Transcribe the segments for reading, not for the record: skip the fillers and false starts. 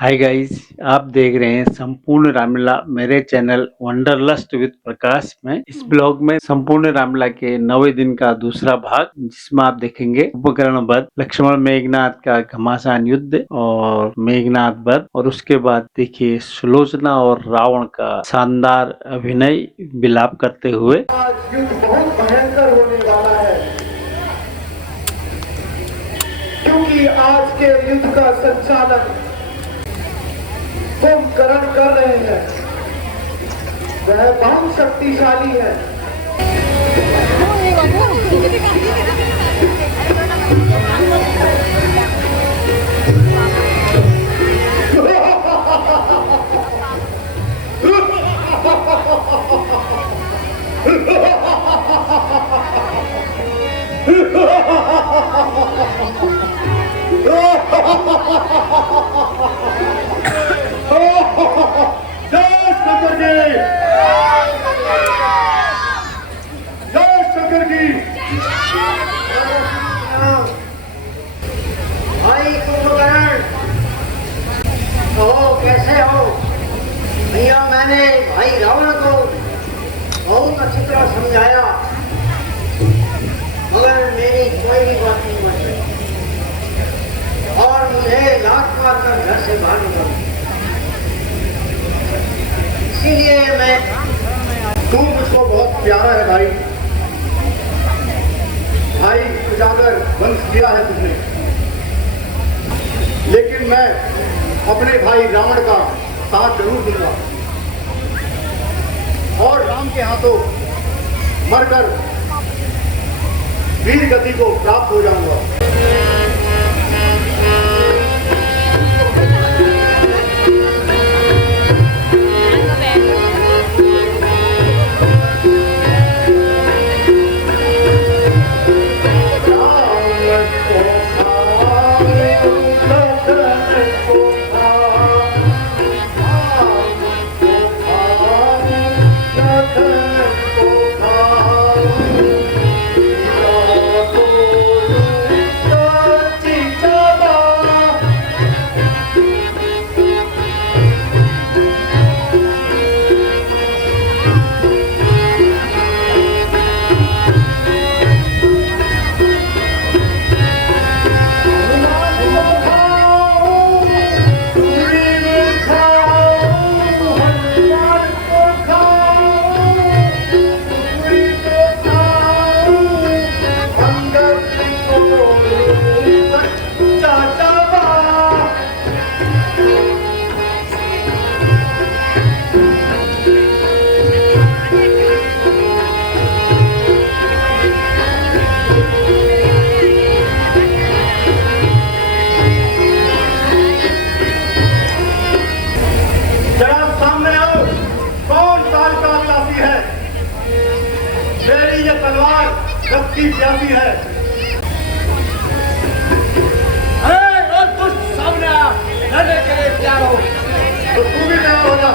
Hi guys, आप देख रहे हैं संपूर्ण रामलीला मेरे चैनल वंडरलस्ट विद प्रकाश में। इस ब्लॉग में संपूर्ण रामलीला के 9वें दिन का दूसरा भाग, जिसमें आप देखेंगे उपकरण वध, लक्ष्मण मेघनाथ का घमासान युद्ध और मेघनाथ वध, और उसके बाद देखिए सुलोचना और रावण का शानदार अभिनय विलाप करते हुए। आज युद्ध बहुत भयंकर होने वाला है, क्योंकि आज के युद्ध का संचालन कुंभकर्ण कर रहे हैं। वह बहुत शक्तिशाली है। भाई कुंभकर्ण, कहो कैसे हो भैया। मैंने भाई रावण को बहुत अच्छी तरह समझाया, मगर मेरी कोई भी बात नहीं मान रही और मुझे लात मार कर घर से बाहर निकाल। इसीलिए मैं तू मुझको बहुत प्यारा है भाई। भाई उजागर वंश किया है तुमने, लेकिन मैं अपने भाई रावण का साथ जरूर दूंगा और राम के हाथों मरकर वीर गति को प्राप्त हो जाऊंगा। मेरी ये तलवार रक्ती प्यासी है। अरे वो दुष्ट सामने आ, लड़ने के लिए तैयार हो। तो तू भी तैयार हो जा।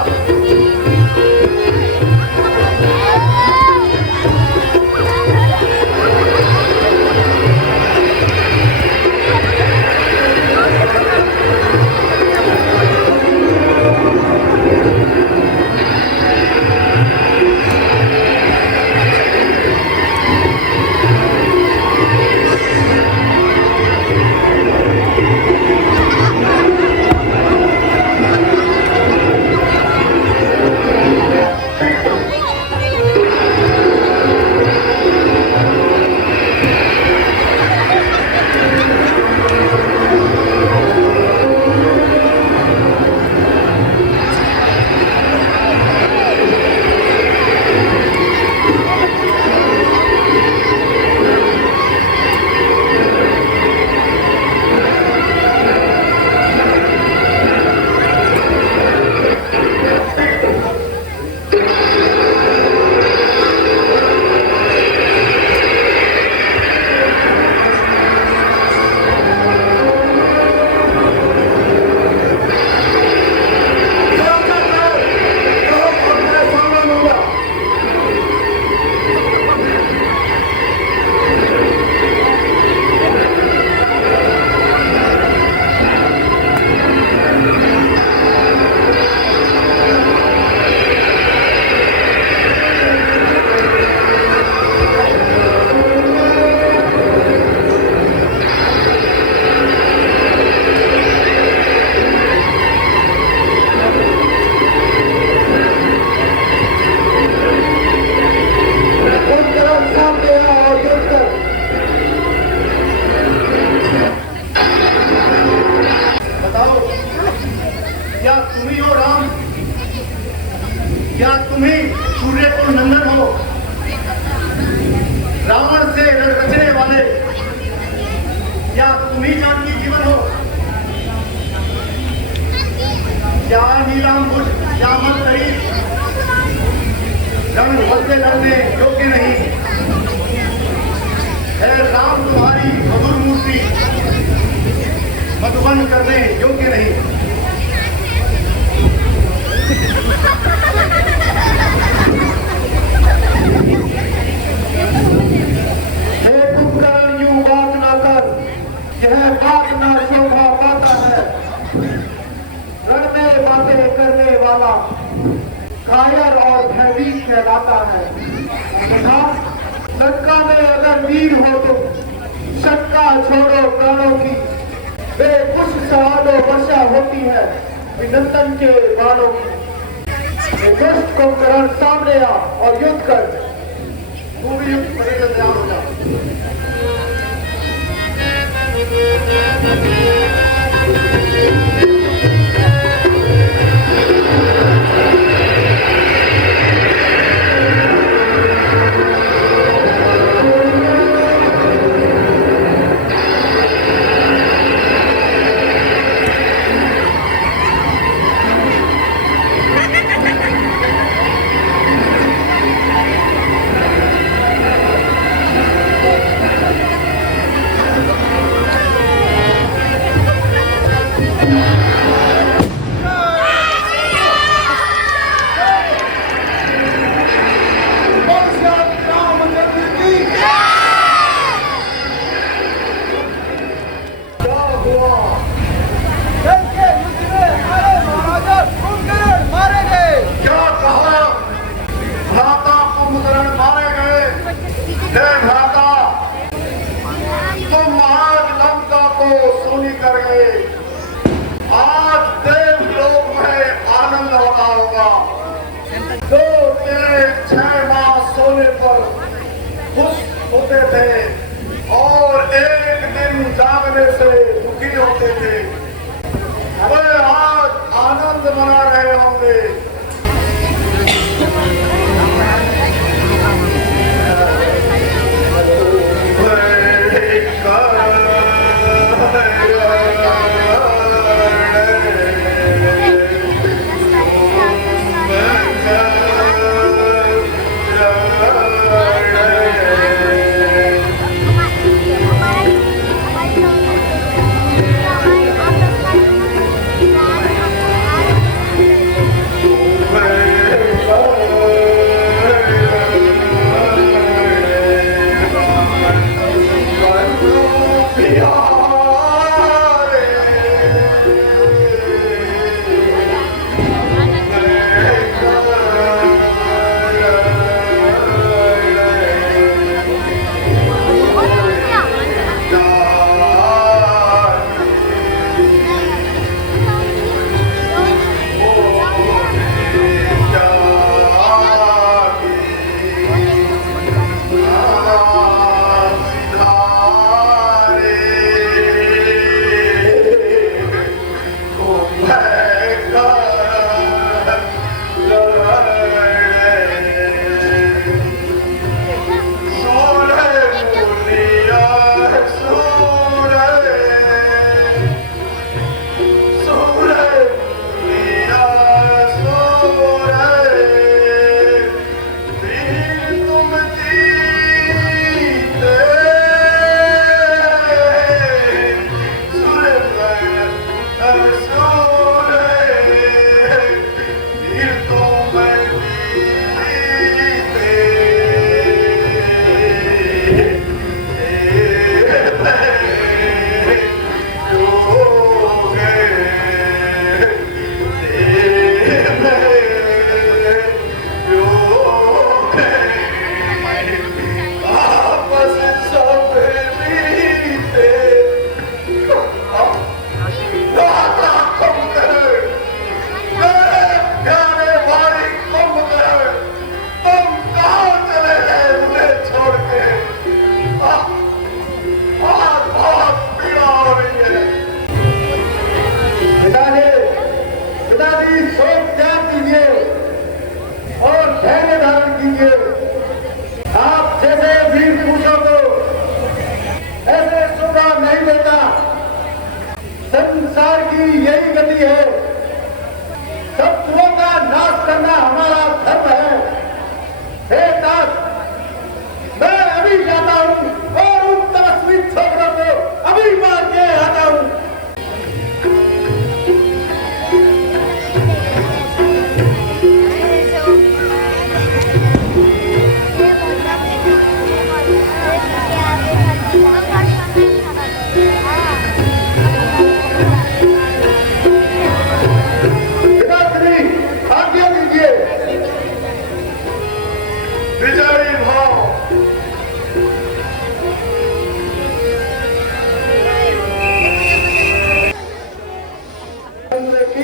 क्या नीलांबुज श्यामल सहित रण भद्रे लड़ने योग्य नहीं है। राम तुम्हारी मधुर मूर्ति मधुबन करने योग्य नहीं। हे कुंभकर्ण यूं बात ना कर, यह बात ना शोभा पाता है। रण में बातें करने वाला कायर और भयभीत कहलाता है। तथा लंका में अगर वीर हो तो शंका छोड़ो प्राणों की, वे कुछ सवालों वर्षा होती है विनंदन के बालों की। दुष्ट कुंभकर्ण सामने आ और युद्ध कर, तू भी युद्ध करने तैयार हो जा। होते थे और एक दिन जागने से दुखी होते थे, वे आज आनंद मना रहे होंगे। संसार की यही गति है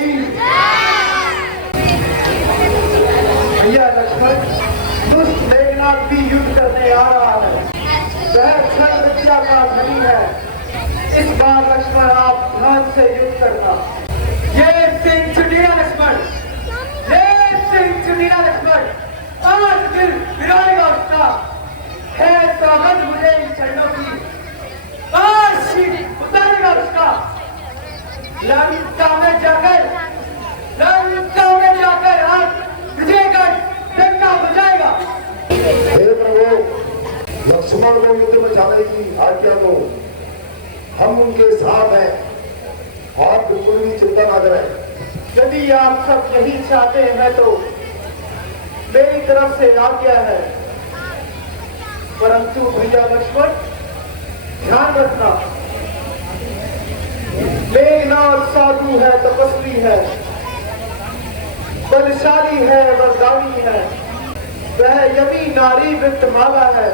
की भैया लक्ष्मण, दुष्ट मेघनाथ भी युद्ध करने आ रहा है। वह क्षण विद्या का धनी है। इस बार लक्ष्मण आप ध्यान से युद्ध करना। ये सिंह चुनिया लक्ष्मण, ये सिंह चुनिया लक्ष्मण, आज दिल गिराएगा उसका। है स्वागत मुझे इन चरणों की, आज शीश उतारेगा उसका। लंका में जाकर आज विजयगढ़ डंका बजाएगा। हे प्रभु, लक्ष्मण को युद्ध में जाने की आज्ञा दो। हम उनके साथ हैं, आप बिल्कुल भी चिंता ना करें। यदि आप सब यही चाहते हैं तो मेरी तरफ से आज्ञा है। परंतु भैया लक्ष्मण, ध्यान रखना, मेघनाथ साधु है, तपस्वी है, बलशाली है, वरदानी है। वह यमी नारी वित्तमाला है।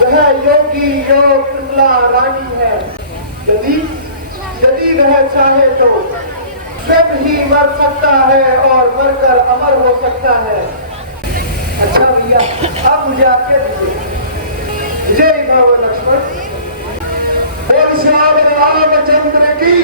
वह योगी योग कृमला रानी है। यदि वह चाहे तो स्वयं ही मर सकता है और मरकर अमर हो सकता है। अच्छा भैया, अब मुझे आज्ञा दीजिए। जय भव लक्ष्मण। बोल श्याम रामचंद्र की।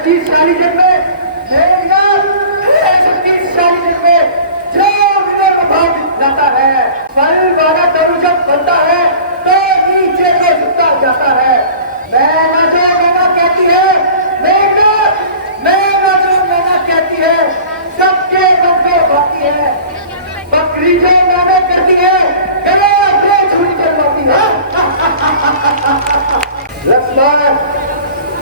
शक्तिशाली जग में मेघनाथ शक्तिशाली जग में जो विनय भाग जाता है, फल वाला तरु जब बनता है तो नीचे को झुकता जाता है। मैना जो मैना कहती है मेघनाथ, मैना जो मैना कहती है सबके मन को भाती है। बकरी जो मैना कहती है गला से छुरी चलवाती है। लक्ष्मण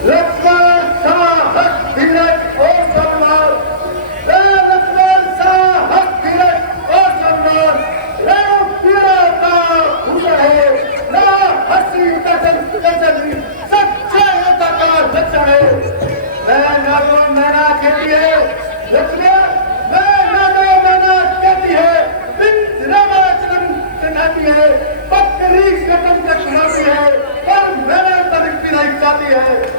लक्ष्मण साहस धीरज और सम्मान, लक्ष्मण साहस धीरज और सम्मान, रणवीरता भूषण है ना हंसी कसम कसम सच्चाईता का लक्षण है। मैना जो मैना कहती है लक्ष्मण, मैना जो मैना कहती है रमाचरण कहती है, बकरी कदम कटवाती है और मैना तनिक भी नहीं जाती है।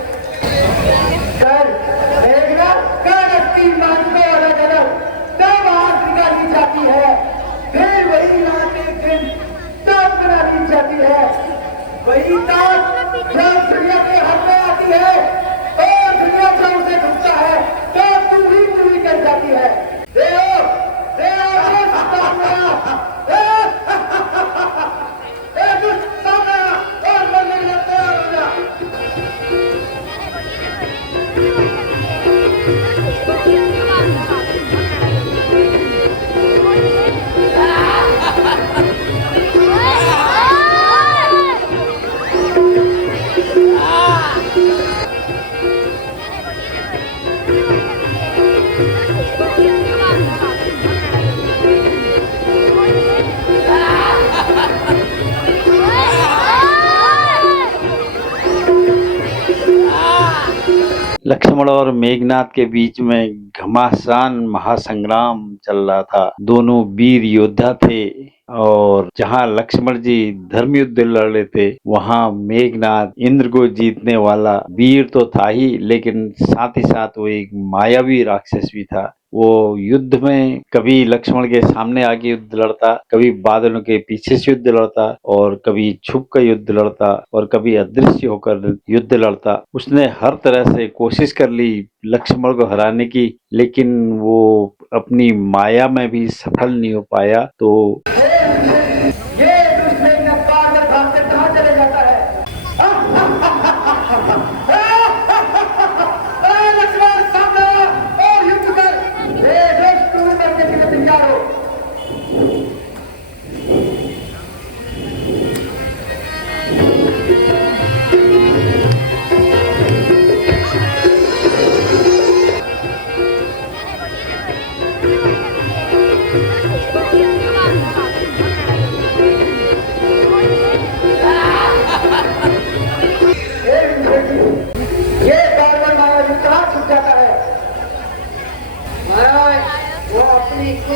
तब आग निकाली जाती है, फिर वही रात एक दिन तब बना ली जाती है। वही ताक जब दुनिया के हाथ में आती है और दुनिया जब उसे घुसता है तो पूरी पूरी कर जाती है। लक्ष्मण और मेघनाथ के बीच में घमासान महासंग्राम चल रहा था। दोनों वीर योद्धा थे और जहां लक्ष्मण जी धर्म युद्ध लड़ रहे थे वहां मेघनाथ इंद्र को जीतने वाला वीर तो था ही, लेकिन साथ ही साथ वो एक मायावी राक्षस भी था। वो युद्ध में कभी लक्ष्मण के सामने आके युद्ध लड़ता, कभी बादलों के पीछे से युद्ध लड़ता और कभी छुप कर युद्ध लड़ता और कभी अदृश्य होकर युद्ध लड़ता। उसने हर तरह से कोशिश कर ली लक्ष्मण को हराने की, लेकिन वो अपनी माया में भी सफल नहीं हो पाया। तो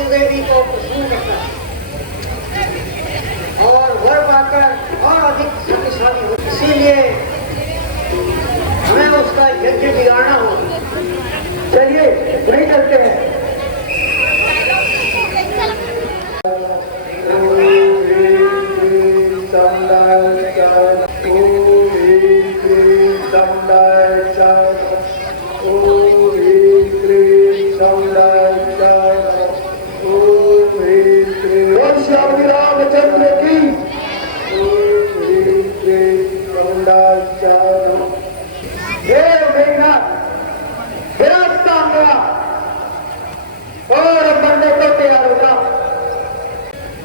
देवी को प्रसन्न करता है और वर पाकर और अधिक शक्तिशाली हो। इसीलिए हमें उसका यज्ञ बिगाड़ना हो। चलिए वहीं चलते हैं।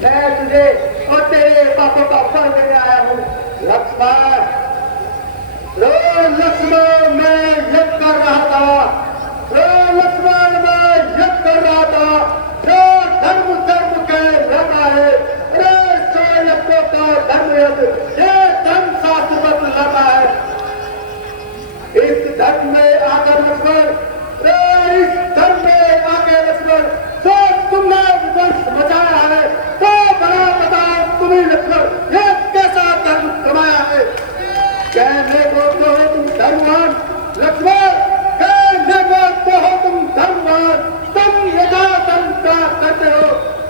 मैं तुझे और तेरे पापों का फल देने आया हूँ लक्ष्मण। लक्ष्मण मैं यज्ञ कर रहा था, लक्ष्मण मैं यज्ञ कर रहा था जो धर्म धर्म के लड़ा है। सो यज्ञों का धर्म यज्ञ ये धर्म शास्त्रबद्ध लड़ा है। इस धर्म में आकर लक्ष्मण, इस धर्म में आके लक्ष्मण जो तुमने वंश बचाया है तो बड़ा बताओ तुम्हें लक्ष्मण ये कैसा धर्म कमाया है। कहने को तो हो तुम धर्मवान लक्ष्मण, कहने को तो हो तुम धर्मवान, तुम यथा धर्म प्राप्त करते हो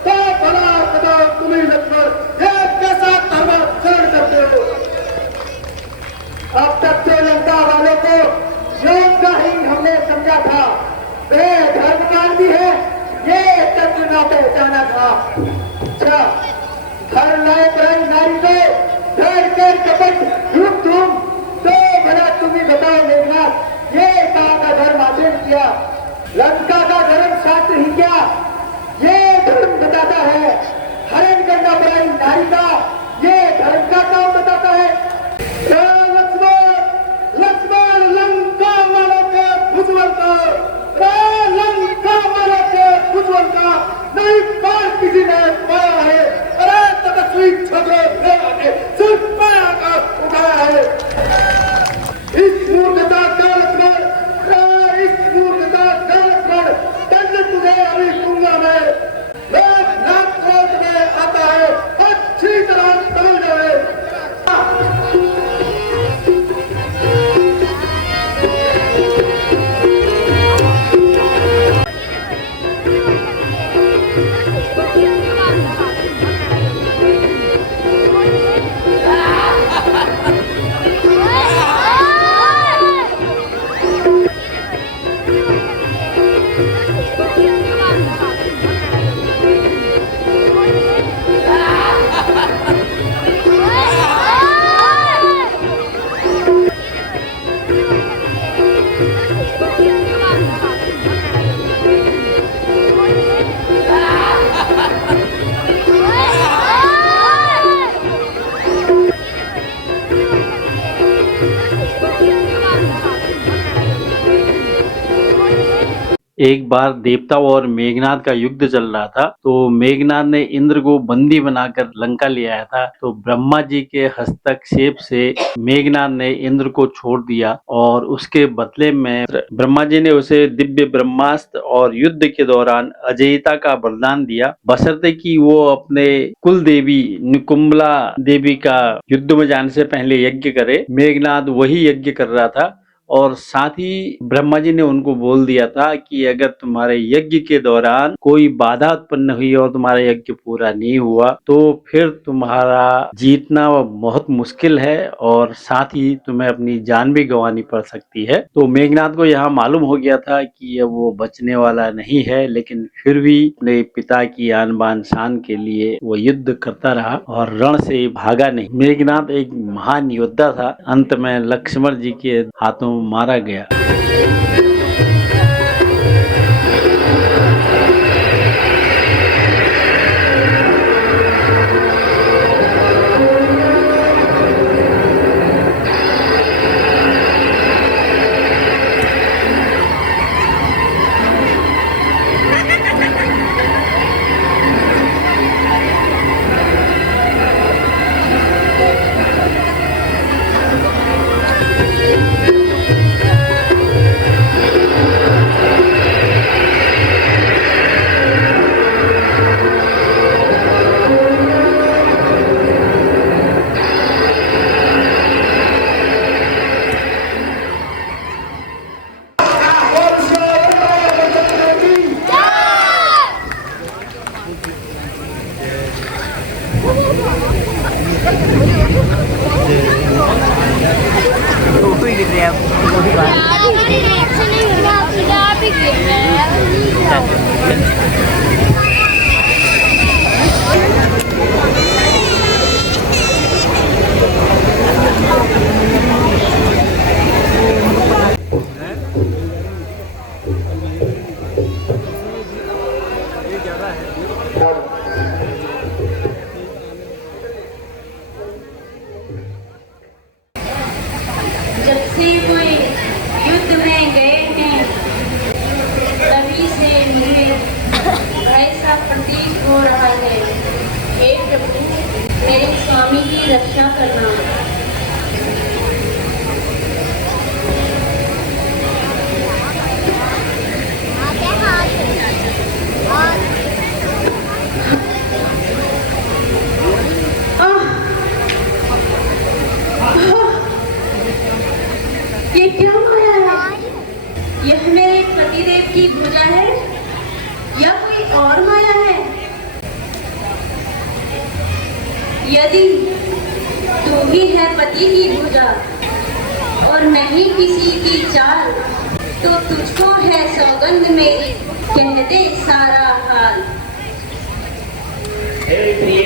तो बड़ा बताओ तुम्हें लक्ष्मण ये कैसा धर्माचरण करते हो। अब तक तो लंका वालों को योद्धा ही हमने ना पहचाना था। अच्छा, हर लायक रंग नारी को डर कर कपट रूप तुम तो भला तुम ही बताओ मेघनाथ, ये कहाँ का धर्म आचरण किया? लंका का धर्म शास्त्र ही क्या, ये धर्म बताता है। हरण करना पड़ाई नारी का, ये धर्म का काम बताता है। लक्ष्मण, लक्ष्मण लंका वालों के भुजबल का, लंका वालों के भुजबल का नहीं पार किसी ने पाया है। अरे तपस्वी छोटे ने सिर्फ पाया का उठाया है। इस मूर्खता का लक्ष्मण, इस मूर्खता का लक्ष्मण, दंड तुझे अभी दूंगा मैं। नाक कोट में आता है, अच्छी तरह समझ जाए। एक बार देवताओं और मेघनाथ का युद्ध चल रहा था, तो मेघनाथ ने इंद्र को बंदी बनाकर लंका ले आया था। तो ब्रह्मा जी के हस्तक्षेप से मेघनाथ ने इंद्र को छोड़ दिया और उसके बदले में ब्रह्मा जी ने उसे दिव्य ब्रह्मास्त्र और युद्ध के दौरान अजेयता का वरदान दिया, बशर्ते कि वो अपने कुल देवी निकुंभला देवी का युद्ध में जाने से पहले यज्ञ करे। मेघनाथ वही यज्ञ कर रहा था और साथ ही ब्रह्मा जी ने उनको बोल दिया था कि अगर तुम्हारे यज्ञ के दौरान कोई बाधा उत्पन्न हुई और तुम्हारा यज्ञ पूरा नहीं हुआ तो फिर तुम्हारा जीतना बहुत मुश्किल है और साथ ही तुम्हें अपनी जान भी गंवानी पड़ सकती है। तो मेघनाथ को यहाँ मालूम हो गया था कि अब वो बचने वाला नहीं है, लेकिन फिर भी अपने पिता की आन बान शान के लिए वो युद्ध करता रहा और रण से भागा नहीं। मेघनाथ एक महान योद्धा था, अंत में लक्ष्मण जी के हाथों मारा गया। जब से वो युद्ध में गए हैं तभी से मुझे ऐसा प्रतीत हो रहा है, हे प्रभु मेरे स्वामी की रक्षा करना। ये क्या माया है? यह मेरे पतिदेव की भुजा है या कोई और माया है? यदि तू ही है पति की भुजा और नहीं किसी की चाल, तो तुझको है सौगंध मेरी, कह दे सारा हाल। हे प्रिय,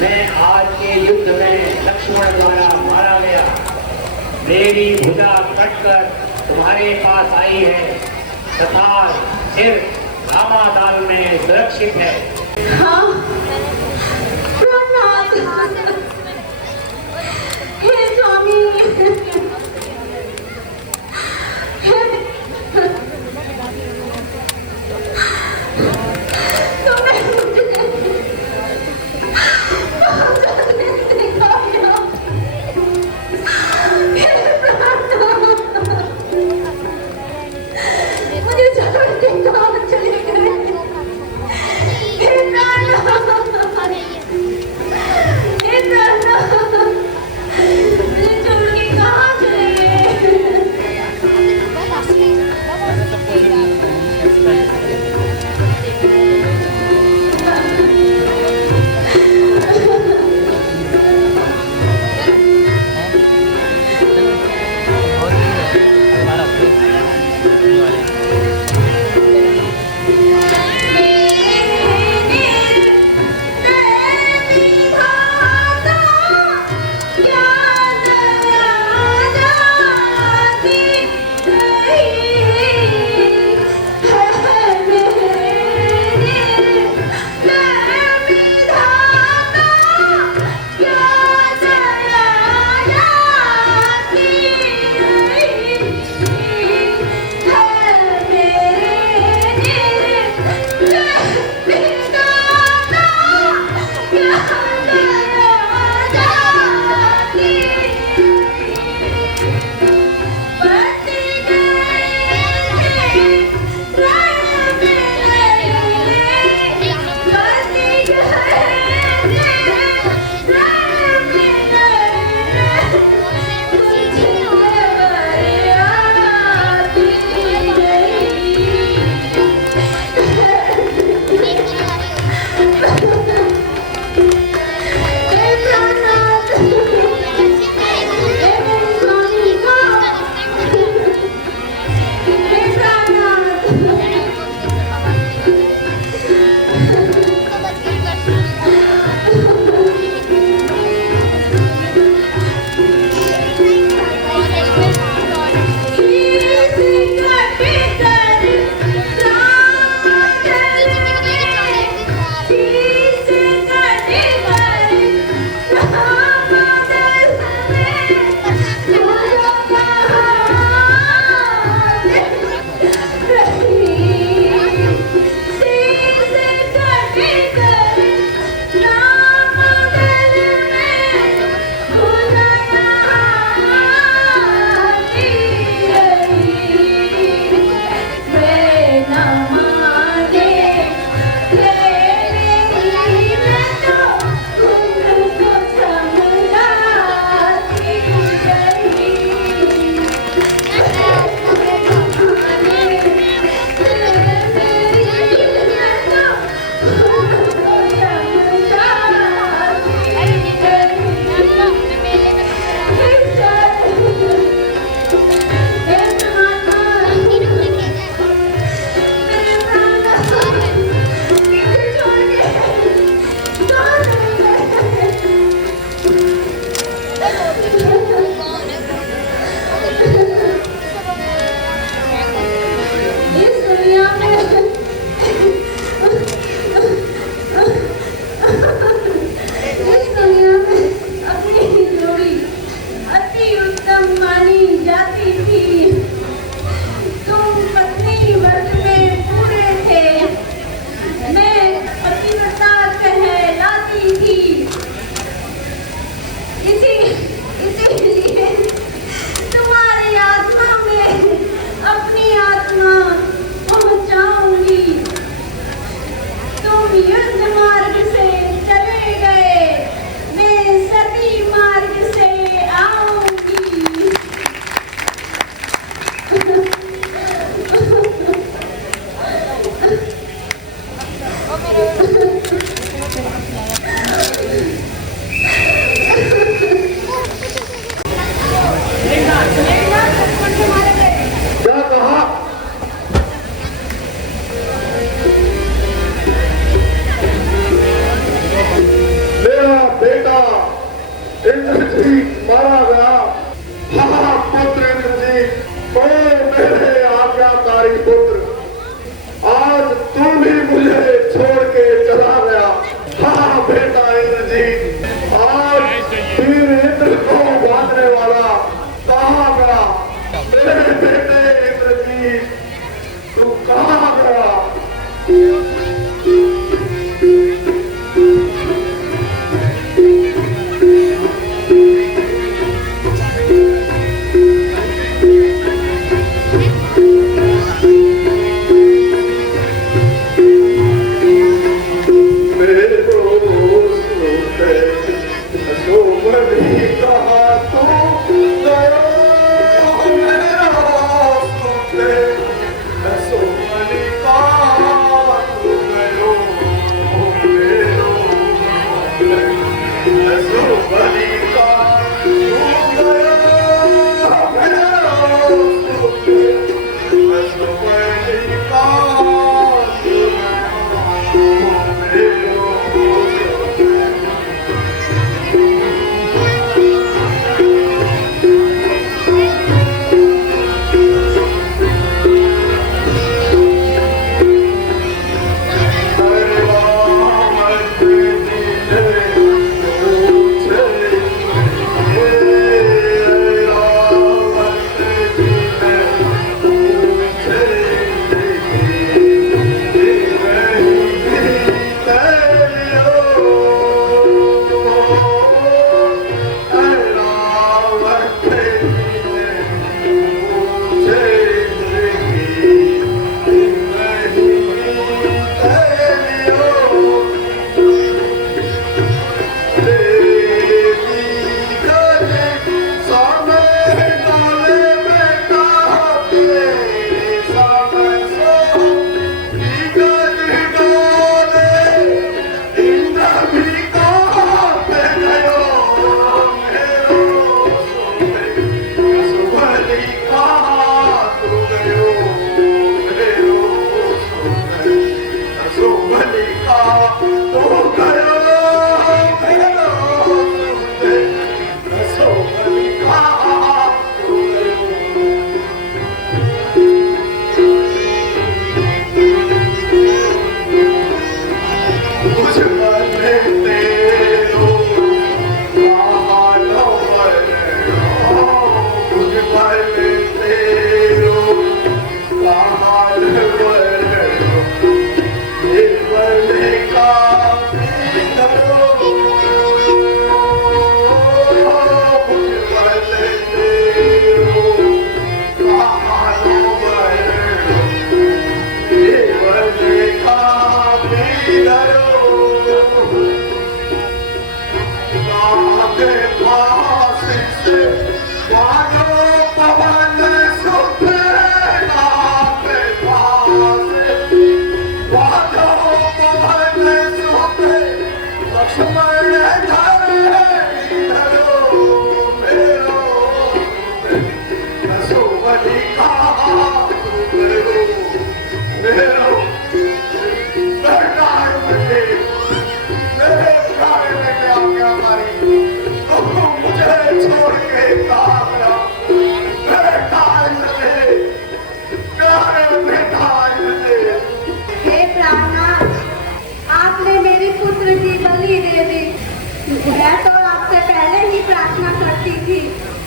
मैं आज के युद्ध में लक्ष्मण द्वारा मारा गया। मेरी भुजा कटकर तुम्हारे पास आई है तथा सिर रामादाल में सुरक्षित है। हाँ, प्रणाम। हे स्वामी, तुमने मुझे सिखाया। मुझे छोड़ के कहाँ चले गए? हे नाना, हे नाना, मुझे छोड़ के कहाँ भाई पुत्र, आज तू भी मुझे छोड़ के चला गया। हाँ बेटा इंद्रजीत, आज वीर इंद्र को बांधने वाला कहाँ गया? मेरे बेटे इंद्रजीत, तू कहाँ गया?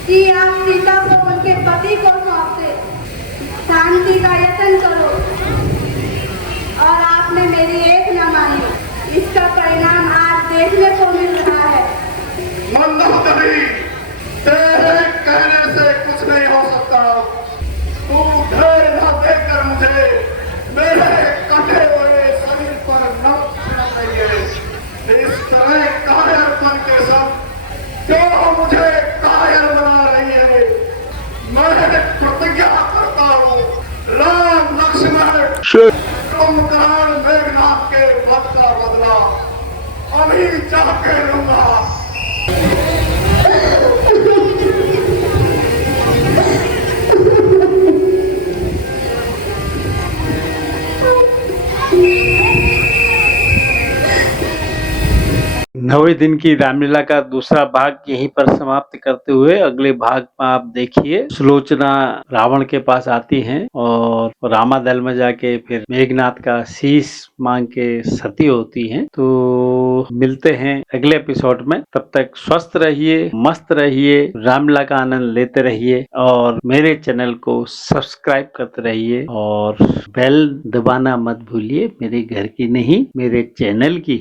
कि आप सीता को उनके पति को सौंप दे, शांति का यत्न करो, और आपने मेरी एक न मानी। इसका परिणाम आज देखने को मिल रहा है। मंदोदरी, तेरे कहने से कुछ नहीं हो सकता। तू ढेर न देकर मुझे मेरे कटे हुए शरीर पर नमक छिड़क रही है। इस तरह कायरपन के सब क्यों मुझे कायर बना रही है? मैं प्रतिज्ञा करता हूँ, राम लक्ष्मण कुंभकर्ण मेघनाथ के वध का बदला अभी जाके लूंगा। 9वें दिन की रामलीला का दूसरा भाग यहीं पर समाप्त करते हुए अगले भाग में आप देखिए सुलोचना रावण के पास आती हैं और रामादल में जाके फिर मेघनाथ का शीश मांग के सती होती हैं। तो मिलते हैं अगले एपिसोड में, तब तक स्वस्थ रहिए, मस्त रहिए, रामलीला का आनंद लेते रहिए और मेरे चैनल को सब्सक्राइब करते रहिए और बेल दबाना मत भूलिए, मेरे घर की नहीं मेरे चैनल की।